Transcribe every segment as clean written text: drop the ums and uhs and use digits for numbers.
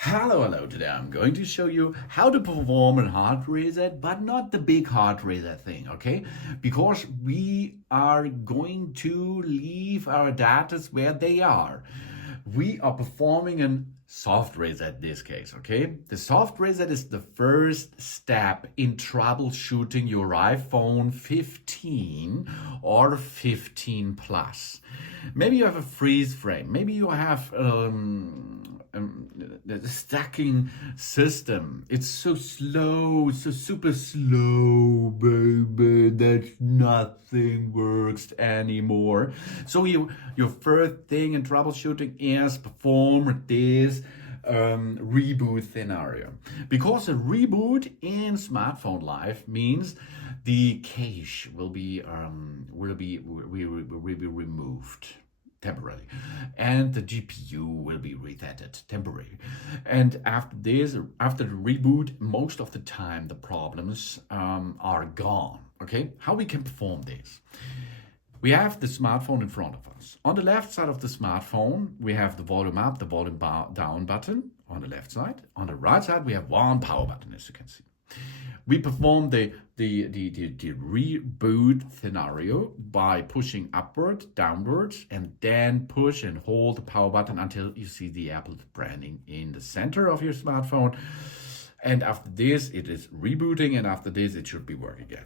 Hello, today I'm going to show you how to perform a hard reset, but not the big hard reset thing, okay? Because we are going to leave our data where they are. We are performing a soft reset in this case, okay? The soft reset is the first step in troubleshooting your iPhone 15 or 15 Plus. Maybe you have a freeze frame. Maybe you have the stacking system. It's so slow, so super slow, baby, that nothing works anymore. So your first thing in troubleshooting is perform this reboot scenario, because a reboot in smartphone life means the cache will be removed temporarily, and the GPU will be resetted temporarily. And after the reboot, most of the time the problems are gone. Okay, how we can perform this? We have the smartphone in front of us. On the left side of the smartphone, we have the volume up, the volume down button on the left side. On the right side, we have one power button, as you can see. We perform the reboot scenario by pushing upward, downwards, and then push and hold the power button until you see the Apple branding in the center of your smartphone. And after this, it is rebooting, and after this, it should be working again.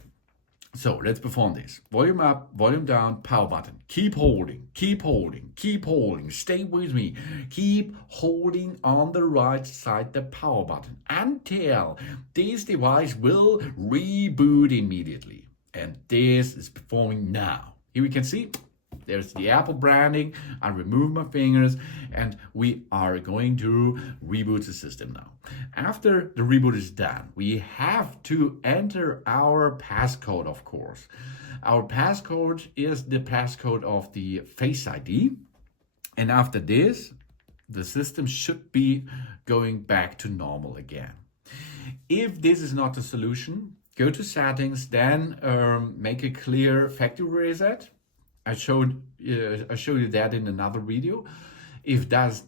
So let's perform this. Volume up, volume down, power button. Keep holding, keep holding, keep holding. Stay with me. Keep holding on the right side the power button until this device will reboot immediately. And this is performing now. Here we can see there's the Apple branding. I remove my fingers and we are going to reboot the system now. After the reboot is done, we have to enter our passcode, of course. Our passcode is the passcode of the Face ID. And after this, the system should be going back to normal again. If this is not the solution, go to settings, then make a clear factory reset. I showed you that in another video. If this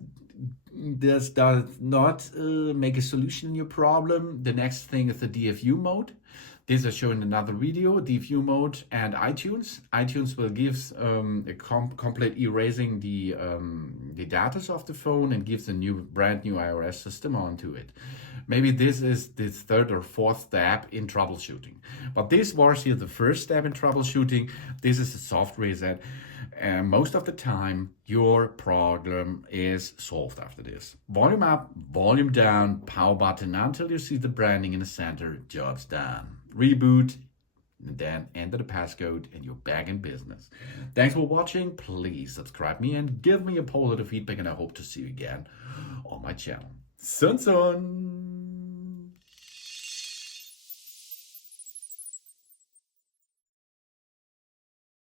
does not make a solution in your problem, the next thing is the DFU mode. This I show in another video, DFU mode and iTunes. iTunes will give a complete erasing the data of the phone and gives a brand new iOS system onto it. Maybe this is the third or fourth step in troubleshooting. But this was here the first step in troubleshooting. This is a soft reset. And most of the time, your problem is solved after this. Volume up, volume down, power button until you see the branding in the center. Job's done. Reboot, and then enter the passcode and you're back in business. Thanks for watching. Please subscribe me and give me a positive feedback, and I hope to see you again on my channel. Sun.